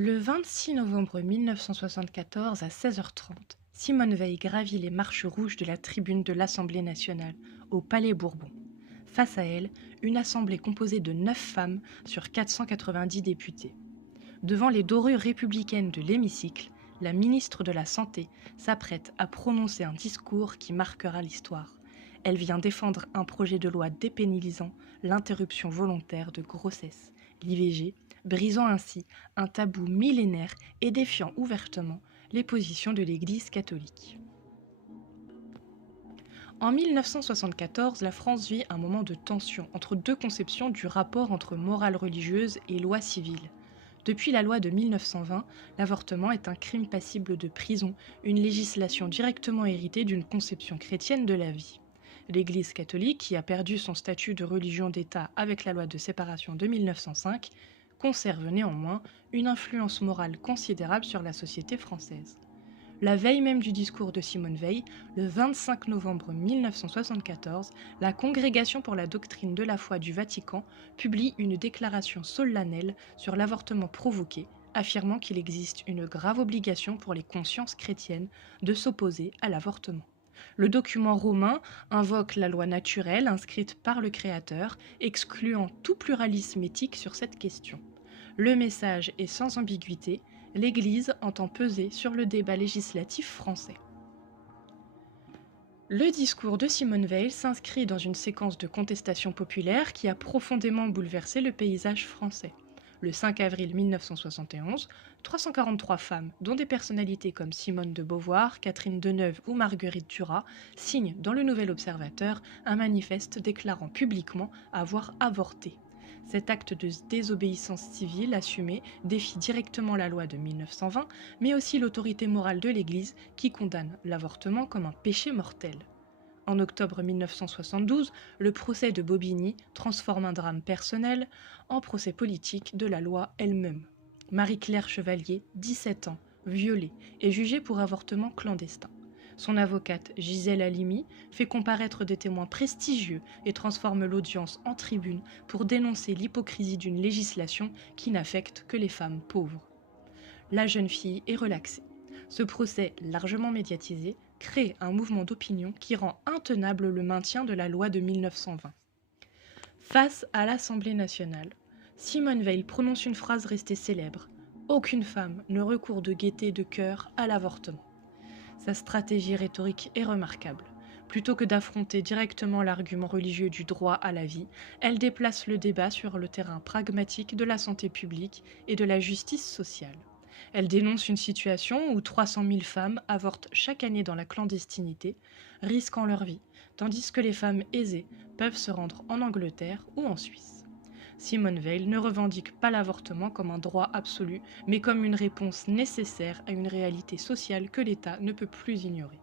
Le 26 novembre 1974 à 16h30, Simone Veil gravit les marches rouges de la tribune de l'Assemblée nationale, au Palais Bourbon. Face à elle, une assemblée composée de 9 femmes sur 490 députés. Devant les dorures républicaines de l'hémicycle, la ministre de la Santé s'apprête à prononcer un discours qui marquera l'histoire. Elle vient défendre un projet de loi dépénalisant l'interruption volontaire de grossesse, l'IVG, brisant ainsi un tabou millénaire et défiant ouvertement les positions de l'Église catholique. En 1974, la France vit un moment de tension entre deux conceptions du rapport entre morale religieuse et loi civile. Depuis la loi de 1920, l'avortement est un crime passible de prison, une législation directement héritée d'une conception chrétienne de la vie. L'Église catholique, qui a perdu son statut de religion d'État avec la loi de séparation de 1905, conserve néanmoins une influence morale considérable sur la société française. La veille même du discours de Simone Veil, le 25 novembre 1974, la Congrégation pour la doctrine de la foi du Vatican publie une déclaration solennelle sur l'avortement provoqué, affirmant qu'il existe une grave obligation pour les consciences chrétiennes de s'opposer à l'avortement. Le document romain invoque la loi naturelle inscrite par le Créateur, excluant tout pluralisme éthique sur cette question. Le message est sans ambiguïté, l'Église entend peser sur le débat législatif français. Le discours de Simone Veil s'inscrit dans une séquence de contestation populaire qui a profondément bouleversé le paysage français. Le 5 avril 1971, 343 femmes, dont des personnalités comme Simone de Beauvoir, Catherine Deneuve ou Marguerite Duras, signent dans le Nouvel Observateur un manifeste déclarant publiquement avoir avorté. Cet acte de désobéissance civile assumée défie directement la loi de 1920, mais aussi l'autorité morale de l'Église qui condamne l'avortement comme un péché mortel. En octobre 1972, le procès de Bobigny transforme un drame personnel en procès politique de la loi elle-même. Marie-Claire Chevalier, 17 ans, violée, est jugée pour avortement clandestin. Son avocate Gisèle Halimi fait comparaître des témoins prestigieux et transforme l'audience en tribune pour dénoncer l'hypocrisie d'une législation qui n'affecte que les femmes pauvres. La jeune fille est relaxée. Ce procès, largement médiatisé, crée un mouvement d'opinion qui rend intenable le maintien de la loi de 1920. Face à l'Assemblée nationale, Simone Veil prononce une phrase restée célèbre. Aucune femme ne recourt de gaieté de cœur à l'avortement. Sa stratégie rhétorique est remarquable. Plutôt que d'affronter directement l'argument religieux du droit à la vie, elle déplace le débat sur le terrain pragmatique de la santé publique et de la justice sociale. Elle dénonce une situation où 300 000 femmes avortent chaque année dans la clandestinité, risquant leur vie, tandis que les femmes aisées peuvent se rendre en Angleterre ou en Suisse. Simone Veil ne revendique pas l'avortement comme un droit absolu, mais comme une réponse nécessaire à une réalité sociale que l'État ne peut plus ignorer.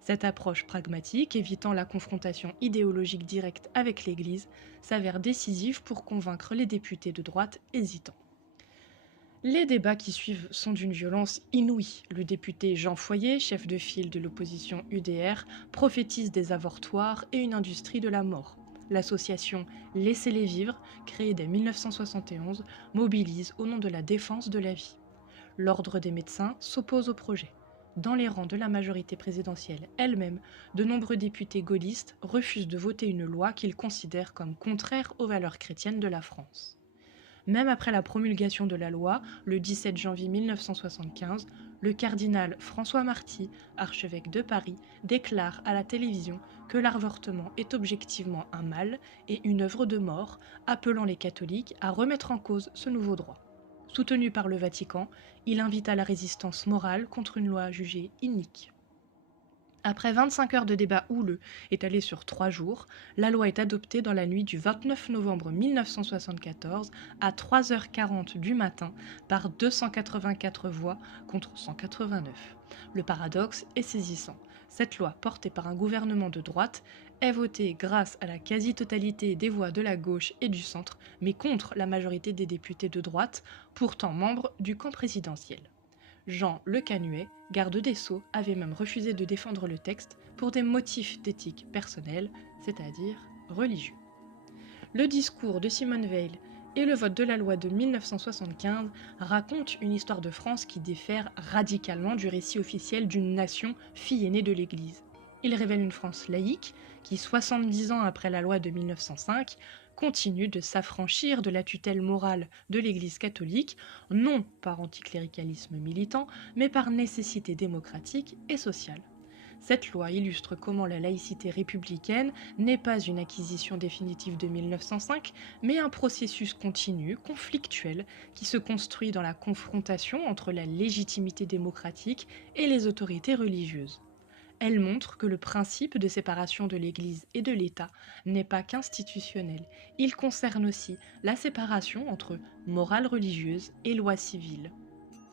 Cette approche pragmatique, évitant la confrontation idéologique directe avec l'Église, s'avère décisive pour convaincre les députés de droite hésitants. Les débats qui suivent sont d'une violence inouïe. Le député Jean Foyer, chef de file de l'opposition UDR, prophétise des avortoirs et une industrie de la mort. L'association Laissez-les vivre, créée dès 1971, mobilise au nom de la défense de la vie. L'Ordre des médecins s'oppose au projet. Dans les rangs de la majorité présidentielle elle-même, de nombreux députés gaullistes refusent de voter une loi qu'ils considèrent comme contraire aux valeurs chrétiennes de la France. Même après la promulgation de la loi, le 17 janvier 1975, le cardinal François Marty, archevêque de Paris, déclare à la télévision que l'avortement est objectivement un mal et une œuvre de mort, appelant les catholiques à remettre en cause ce nouveau droit. Soutenu par le Vatican, il invite à la résistance morale contre une loi jugée inique. Après 25 heures de débat houleux étalés sur 3 jours, la loi est adoptée dans la nuit du 29 novembre 1974 à 3h40 du matin par 284 voix contre 189. Le paradoxe est saisissant. Cette loi, portée par un gouvernement de droite, est votée grâce à la quasi-totalité des voix de la gauche et du centre, mais contre la majorité des députés de droite, pourtant membres du camp présidentiel. Jean Le Canuet, garde des Sceaux, avait même refusé de défendre le texte pour des motifs d'éthique personnelle, c'est-à-dire religieux. Le discours de Simone Veil Et le vote de la loi de 1975 raconte une histoire de France qui diffère radicalement du récit officiel d'une nation fille aînée de l'Église. Il révèle une France laïque qui, 70 ans après la loi de 1905, continue de s'affranchir de la tutelle morale de l'Église catholique, non par anticléricalisme militant, mais par nécessité démocratique et sociale. Cette loi illustre comment la laïcité républicaine n'est pas une acquisition définitive de 1905, mais un processus continu, conflictuel, qui se construit dans la confrontation entre la légitimité démocratique et les autorités religieuses. Elle montre que le principe de séparation de l'Église et de l'État n'est pas qu'institutionnel, il concerne aussi la séparation entre morale religieuse et loi civile.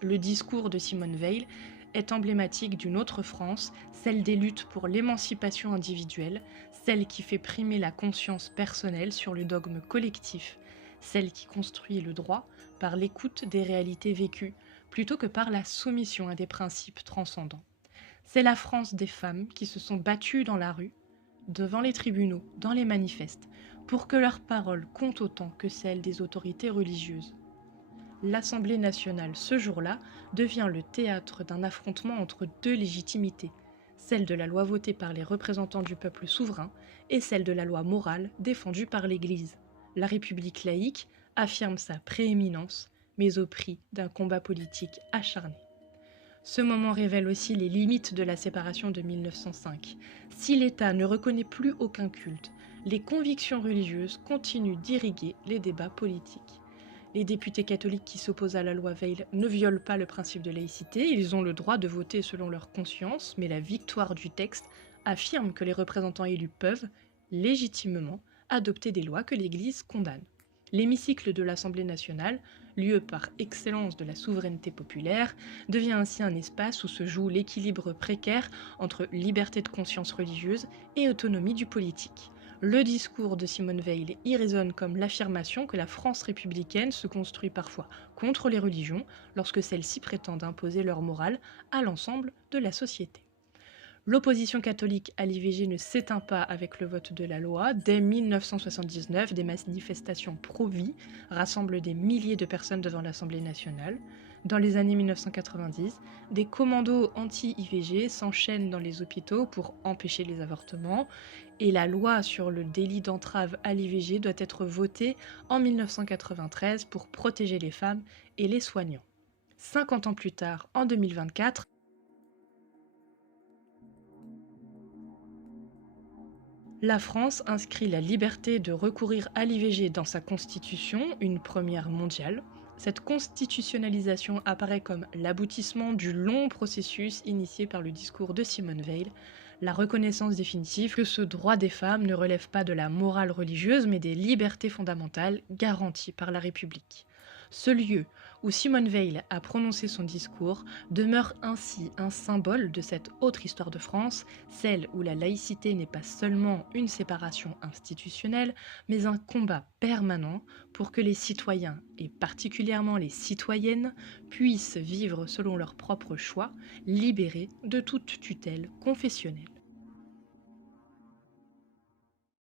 Le discours de Simone Veil est emblématique d'une autre France, celle des luttes pour l'émancipation individuelle, celle qui fait primer la conscience personnelle sur le dogme collectif, celle qui construit le droit par l'écoute des réalités vécues, plutôt que par la soumission à des principes transcendants. C'est la France des femmes qui se sont battues dans la rue, devant les tribunaux, dans les manifestes, pour que leurs paroles comptent autant que celles des autorités religieuses. L'Assemblée nationale, ce jour-là, devient le théâtre d'un affrontement entre deux légitimités, celle de la loi votée par les représentants du peuple souverain et celle de la loi morale défendue par l'Église. La République laïque affirme sa prééminence, mais au prix d'un combat politique acharné. Ce moment révèle aussi les limites de la séparation de 1905. Si l'État ne reconnaît plus aucun culte, les convictions religieuses continuent d'irriguer les débats politiques. Les députés catholiques qui s'opposent à la loi Veil ne violent pas le principe de laïcité, ils ont le droit de voter selon leur conscience, mais la victoire du texte affirme que les représentants élus peuvent, légitimement, adopter des lois que l'Église condamne. L'hémicycle de l'Assemblée nationale, lieu par excellence de la souveraineté populaire, devient ainsi un espace où se joue l'équilibre précaire entre liberté de conscience religieuse et autonomie du politique. Le discours de Simone Veil y résonne comme l'affirmation que la France républicaine se construit parfois contre les religions lorsque celles-ci prétendent imposer leur morale à l'ensemble de la société. L'opposition catholique à l'IVG ne s'éteint pas avec le vote de la loi. Dès 1979, des manifestations pro-vie rassemblent des milliers de personnes devant l'Assemblée nationale. Dans les années 1990, des commandos anti-IVG s'enchaînent dans les hôpitaux pour empêcher les avortements et la loi sur le délit d'entrave à l'IVG doit être votée en 1993 pour protéger les femmes et les soignants. 50 ans plus tard, en 2024, la France inscrit la liberté de recourir à l'IVG dans sa constitution, une première mondiale. Cette constitutionnalisation apparaît comme l'aboutissement du long processus initié par le discours de Simone Veil, la reconnaissance définitive que ce droit des femmes ne relève pas de la morale religieuse mais des libertés fondamentales garanties par la République. Ce lieu où Simone Veil a prononcé son discours demeure ainsi un symbole de cette autre histoire de France, celle où la laïcité n'est pas seulement une séparation institutionnelle, mais un combat permanent pour que les citoyens, et particulièrement les citoyennes, puissent vivre selon leurs propres choix, libérés de toute tutelle confessionnelle.